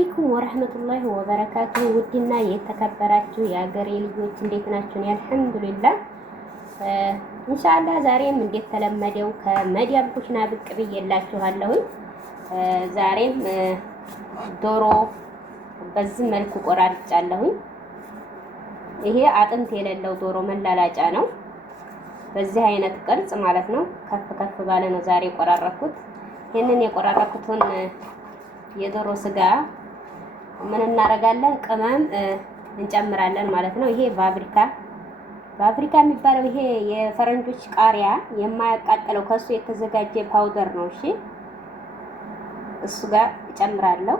አለይኩም ወራህመቱላሂ ወበረካቱ። ውድና የተከበራችሁ የአገሬ ልጆች እንዴት ናችሁ? አልሐምዱሊላህ ኢንሻአላህ ዛሬም እንዴት ተለመደው ከመዲያም ኩሽና ብቅ ብዬላችኋለሁ። ዛሬም ዶሮ በዚህ መልኩ ቆራርጫለሁ። ይሄ አጥንት የሌለው ዶሮ መላላጫ ነው። በዚህ አይነት ቅርጽ ማለት ነው። ከፍ ከፍ ባለ ነው ዛሬ ቆራረኩት። ይሄንን የቆራረኩትን የዶሮ ስጋ ምን እናደርጋለን? ቅመም እንጨምራለን ማለት ነው። ይሄ ፋብሪካ የሚባለው ይሄ የፈረንጆች ቃሪያ የማያቃጥለው ከሱ የተዘጋጀ ፓውደር ነው። እሺ እሱ ጋር እጨምራለሁ።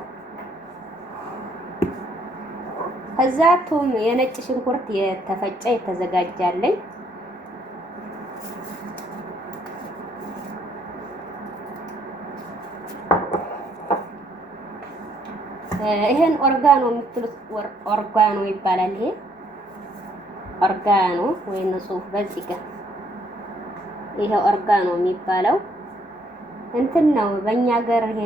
ከዛ ቱም የነጭ ሽንኩርት የተፈጨ የተዘጋጃለኝ። ይሄን ኦርጋኖ የምትሉት ኦርጋኖ ይባላል። ይሄ ኦርጋኖ ወይ ጽሁፍ በዚህ ጋር ይሄ ኦርጋኖ የሚባለው እንትን ነው። በእኛ ሀገር ይሄ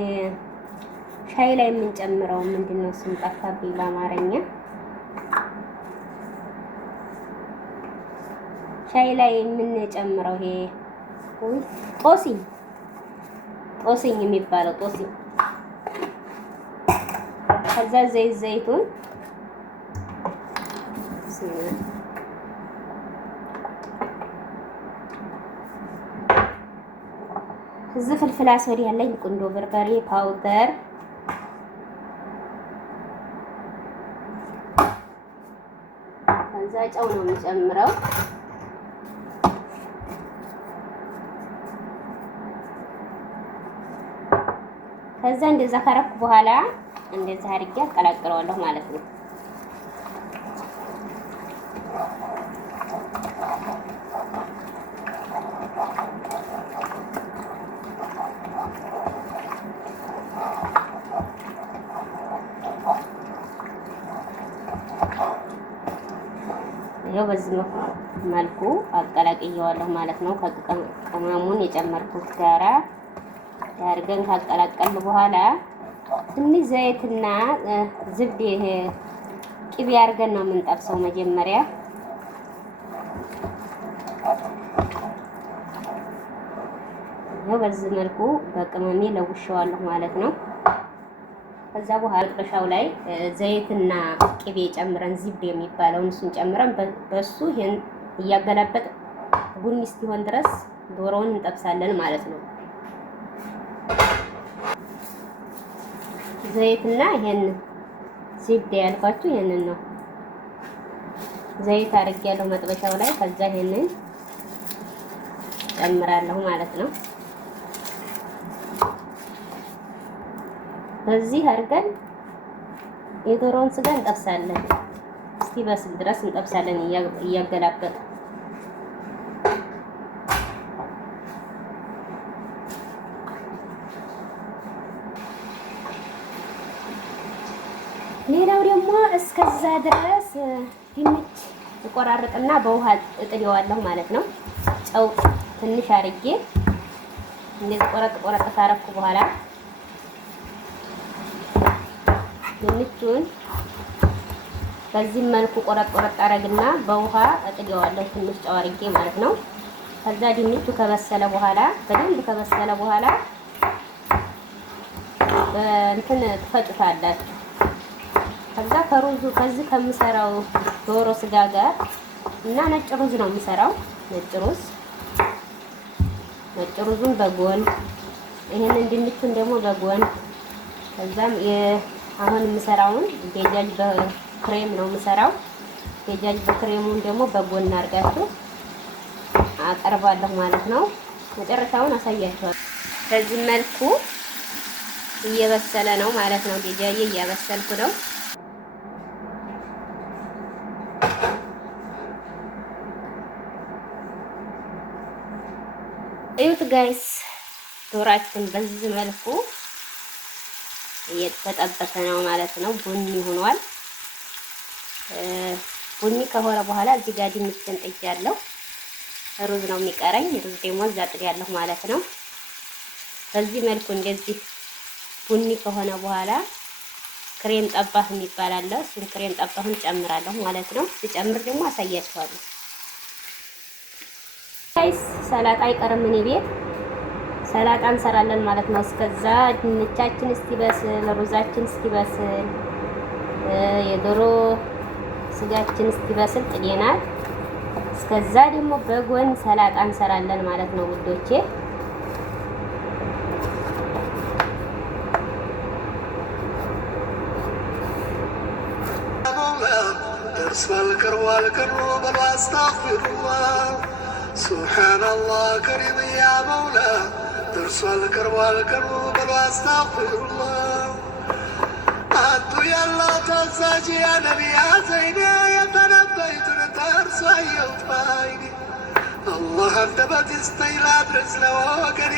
ሻይ ላይ የምንጨምረው ምንድነው ስም ጠፋብኝ በአማርኛ። ሻይ ላይ የምንጨምረው ይሄ ጦስኝ የሚባለው ጦስኝ። ከዛ ዘይቱን እዚህ ፍልፍል አስወድ ያለኝ ቁንዶ በርበሬ ፓውደር፣ ከዛ ጨው ነው የምጨምረው። ከዛ እንደዛ ካረኩ በኋላ እንደዛ አድርጌ አቀላቅለዋለሁ ማለት ነው። ይሄው በዚህ መልኩ አቀላቅየዋለሁ ማለት ነው። ከቅመሙን የጨመርኩት ጋራ ያርገን ካቀላቀልን በኋላ ትንሽ ዘይትና ዝብዴ ቅቤ አድርገን ነው የምንጠብሰው መጀመሪያ። ይሄው በዚህ መልኩ በቅመሜ ለውሸዋለሁ ማለት ነው። ከዛ በኋላ ጥሻው ላይ ዘይትና ቅቤ ጨምረን ዝብዴ የሚባለውን እሱን ጨምረን በሱ ይሄን እያገላበጥ ቡኒ እስኪሆን ድረስ ዶሮውን እንጠብሳለን ማለት ነው። ዘይትና ይሄን ዝብዴ ያልኳችሁ ይሄንን ነው። ዘይት አድርጌያለሁ መጥበሻው ላይ። ከዛ ይሄንን ጨምራለሁ ማለት ነው። በዚህ አድርገን የዶሮውን ስጋ እንጠብሳለን። እስኪበስል ድረስ እንጠብሳለን እያገላበጥ። ሌላው ደግሞ እስከዛ ድረስ ድንች እቆራርጥና በውሃ እጥደዋለሁ ማለት ነው። ጨው ትንሽ አርጌ እንደዚህ ቆረጥ ካረኩ በኋላ ድንቹን በዚህ መልኩ ቆረጥ አረግና በውሃ እጥደዋለሁ ትንሽ ጨው አርጌ ማለት ነው። ከዛ ድንቹ ከበሰለ በኋላ በደንብ ከበሰለ በኋላ እንትን ትፈጩታላችሁ። ከዛ ከዚህ ከምሰራው ዶሮ ስጋ ጋር እና ነጭ ሩዝ ነው የምሰራው። ነጭ ሩዙን በጎን ይሄንን ድንቹን ደግሞ በጎን። ከዛም አሁን የምሰራውን ደጃጅ በክሬም ነው የምሰራው። ደጃጅ በክሬሙን ደግሞ በጎን አድርጋችሁ አቀርባለሁ ማለት ነው። መጨረሻውን አሳያችኋለሁ። በዚህ መልኩ እየበሰለ ነው ማለት ነው። ደጃዬ እያበሰልኩ ነው። እዩት ጋይስ፣ ዶራችን በዚህ መልኩ እየተጠበሰ ነው ማለት ነው። ቡኒ ሆኗል። ቡኒ ከሆነ በኋላ እዚህ ጋር ድንችን ጥጃለሁ። ሩዝ ነው የሚቀረኝ። ሩዝ ደግሞ እዛ ጥጃለሁ ማለት ነው። በዚህ መልኩ እንደዚህ ቡኒ ከሆነ በኋላ ክሬም ጠባህ የሚባል አለ። እሱን ክሬም ጠባሁን ጨምራለሁ ማለት ነው። ስጨምር ደግሞ አሳያችኋለሁ። ጋይስ ሰላጣ አይቀርም እኔ ቤት ሰላጣ እንሰራለን ማለት ነው። እስከዛ ድንቻችን እስኪበስል፣ ሩዛችን እስኪበስል፣ የዶሮ ስጋችን እስኪበስል ጥዴናል። እስከዛ ደግሞ በጎን ሰላጣ እንሰራለን ማለት ነው ውዶቼ። ሱብሃነላህ ከሪም ያ መውላ ደርሷል ቀርቧል ቀኑ በሉ አስታግፊሩላህ። አንቱ ያላህ ታዛዥ ያ ነቢይ ዘይኔ የተነበይቱን ተርሶ አየሁት ባይኔ። አላህ አንደበት ይስጠኝ ላድርስ ለወገኔ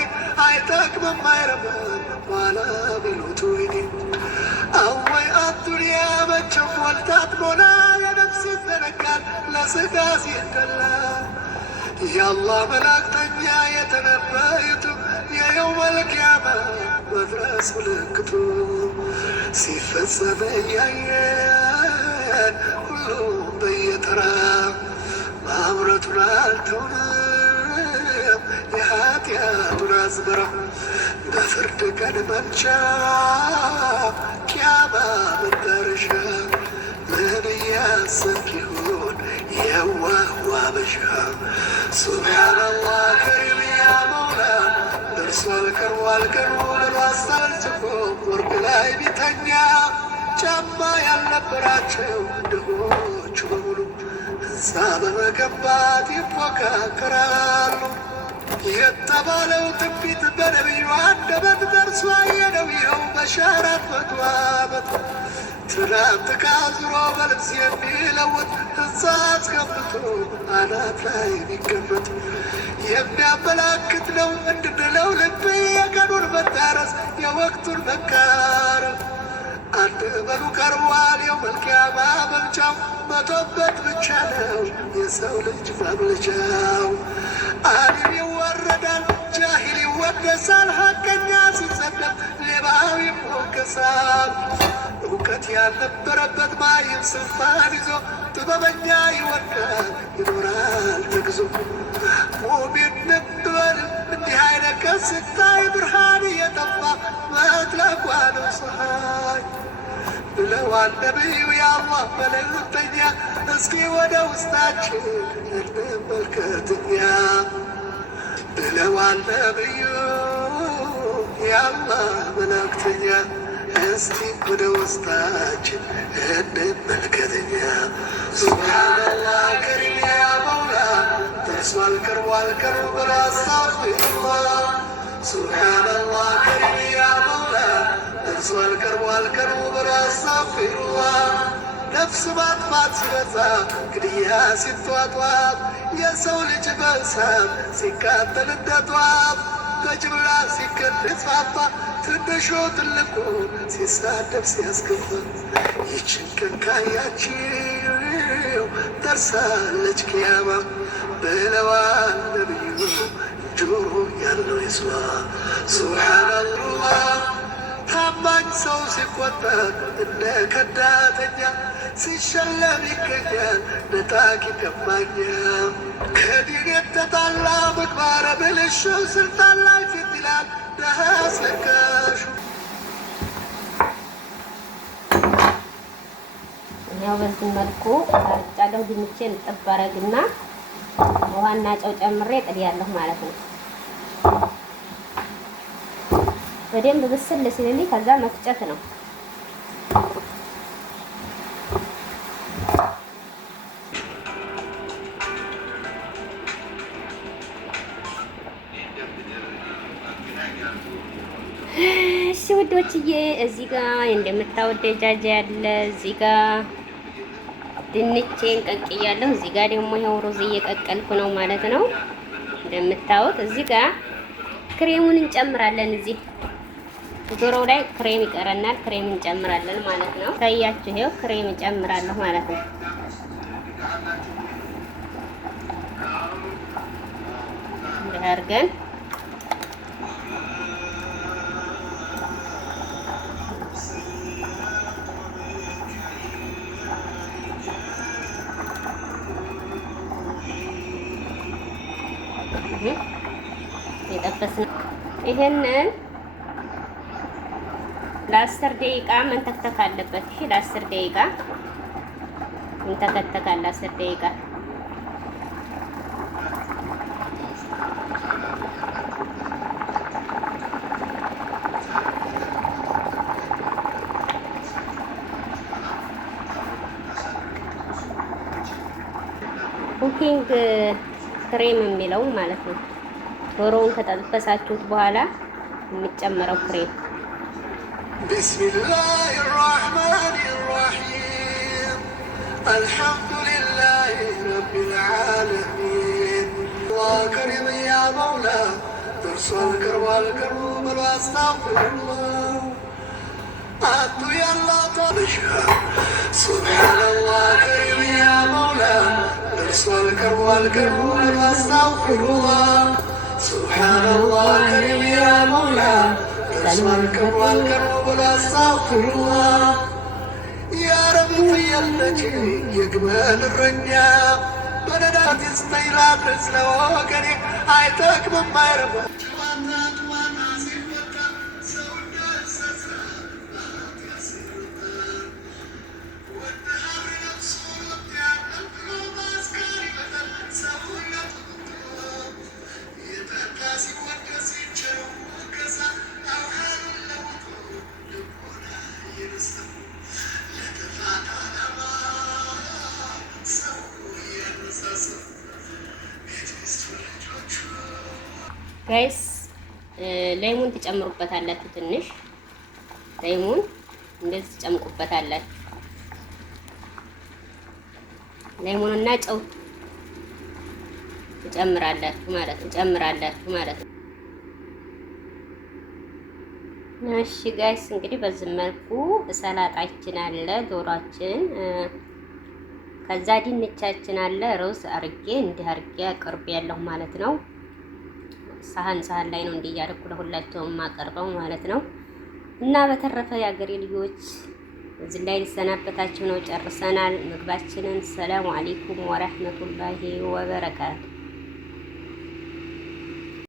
አይጠቅምም አይረባም ዋላ ቢሉት ወይኔ። አወይ አዱንያ መቼም ሞልታት ሞላ የነፍስ ይዘነጋል ለስጋ ሲደላ። የአላህ መላእክተኛ የተነበዩት የየውመል ቂያማ መድረስ ምልክቱ ሲፈጸም እያየን ሁሉም በየተራ ማምረቱን አልተውንም የኃጢአቱን አዝመራ። በፍርድ ቀን መምጫ ቂያማ መዳረሻ ምን እያሰብክ ይሆን የዋህ ዋበሻ? ሱብሃነላህ ከሪም ያ መውላ ደርሷል ቀርቧል ቀኑ ብሎ አስታልጽፎ ወርቅ ላይ ቢተኛ ጫማ ያልነበራቸው ድሆች በሙሉ ሕንፃ በመገንባት ይፎካከራሉ። የተባለው ትንቢት በነቢዩ አንደበት ደርሶ አየነው ይኸው በ400 ዓመት። ትናንት ካዝሮ በልብስ የሚለውጥ ሕንፃ አስገብቶ አናት ላይ የሚቀመጥ የሚያመላክት ነው እንድንለው ልብ የቀኑን መዳረስ የወቅቱን መቃረብ። አንድ በሉ ቀርቧል የውመል ቂያማ መምጫው መቶበት ብቻ ነው የሰው ልጅ ማምለጫው። አሊም ይወረዳል ጃሂል ይወደሳል ሀቀኛ ሲሰደብ ሌባው ይሞገሳል። እውቀት ያልነበረበት ማይም ስልጣን ይዞ ጥበበኛ ይወድቃል ይኖራል ተግዞ። ሙሚን ንበል እንዲህ አይነት ቀን ስታይ ብርሃን እየጠፋ መጥለቋ ነው ፀሐይ ብለዋል ነቢዩ የአላህ መልእክተኛ። እስኪ ወደ ውስጣችን እንመልከትኛ ብለዋል ነቢዩ የአላህ መልእክተኛ። እስቲ ወደ ውስጣችን እንመልከትኛ። ሱብሃነላህ ከሪም ያ መውላ ደርሷል ቀርቧል ቀኑ ብሎ አስታግፊሩላህ። ሱብሃነላህ ከሪም ያ መውላ ደርሷል ቀርቧል ቀኑ ብሎ አስታግፊሩላህ። ነፍስ ማጥፋት ሲበዛ ግድያ ሲጧጧፍ የሰው ልጅ በእሳት ሲቃጠል እንደ ጧፍ በጅምላ ሲገድፋፋ ትንሹ ትልቁ ሲሳደብ ሲያስከፋ ይችን ቀን ካያችው ደርሳለች ቂያማ ብለዋል ነቢዩ ጆሮ ያለው ይስማ። ሱብሃነላህ ታማኝ ሰው ሲቆጠር እንደ ከዳተኛ ሲሸለም ይገኛል ነጣቂ ቀማኛ። ከዲን የተጣላ ምግባረ ብልሹ ስልጣን ላይ ፊት ይላል ደሃ አስለቃሹ። ያው በዚህ መልኩ አርጫለሁ። ድንቼን ጥብ አረግና ውሃና ጨው ጨምሬ ጥልያለሁ ማለት ነው። በደንብ ብስል ሲልልኝ ከዛ መፍጨት ነው። እሺ ውዶችዬ እዚህ ጋር እንደምታወደ ጃጃ ያለ እዚህ ጋር ድንቼን ቀቅያለሁ። እዚህ ጋር ደግሞ ይኸው ሩዝ እየቀቀልኩ ነው ማለት ነው። እንደምታዩት እዚህ ጋር ክሬሙን እንጨምራለን። እዚህ ዶሮው ላይ ክሬም ይቀረናል። ክሬም እንጨምራለን ማለት ነው። ታያችሁ ይኸው ክሬም እንጨምራለሁ ማለት ነው። እንዲህ አድርገን የጠበስነው ይሄንን ለ10 ደቂቃ መንተክተክ አለበት። እሺ ለ10 ደቂቃ እንተከተካል። 10 ደቂቃ ኩኪንግ ክሬም የሚለው ማለት ነው። ዶሮውን ከጠበሳችሁት በኋላ የሚጨመረው ክሬም ቢስሚላሂ ራህማኒ ራሂም አልሐምዱሊላሂ ረቢል ዓለሚን አላህ ከሪም ያ መውላ ደርሷል ቀርቧል ቅርቡ ብሎ አስታግፊሩላህ አቱ ያላ ታበሻ ሱብሓነላህ ከሪም ያ መውላ ደርሷል ቀርቧል ቅርቡ ብሎ አስታግፊሩላህ ሱብሓነላህ ከሪም ያ መውላ ደርሷል ቀርቧል ቅርቡ ብሎ አስታግፊሩላህ ያ ረብ ፍየል ነጂ የግመል እረኛ በነዳት ይስተይላት ስለወገኔ አይጠቅምም አይረባ ጋይስ ሌሞን ትጨምሩበታላችሁ። ትንሽ ሌሞን እንደዚህ ትጨምቁበታላችሁ። ሌሞንና ጨው ትጨምራላችሁ ማለት ነው። እሺ ጋይስ እንግዲህ በዚህ መልኩ ሰላጣችን አለ፣ ዶሯችን፣ ከዛ ድንቻችን አለ። ሩዝ አርጌ እንዲህ አርጌ አቅርቤ ያለሁ ማለት ነው። ሳህን ላይ ነው እንዲህ እያደረኩ ለሁላቸውም ማቀርበው ማለት ነው። እና በተረፈ የአገሬ ልጆች እዚህ ላይ ሊሰናበታችሁ ነው። ጨርሰናል ምግባችንን። ሰላም አለይኩም ወራህመቱላሂ ወበረካቱ።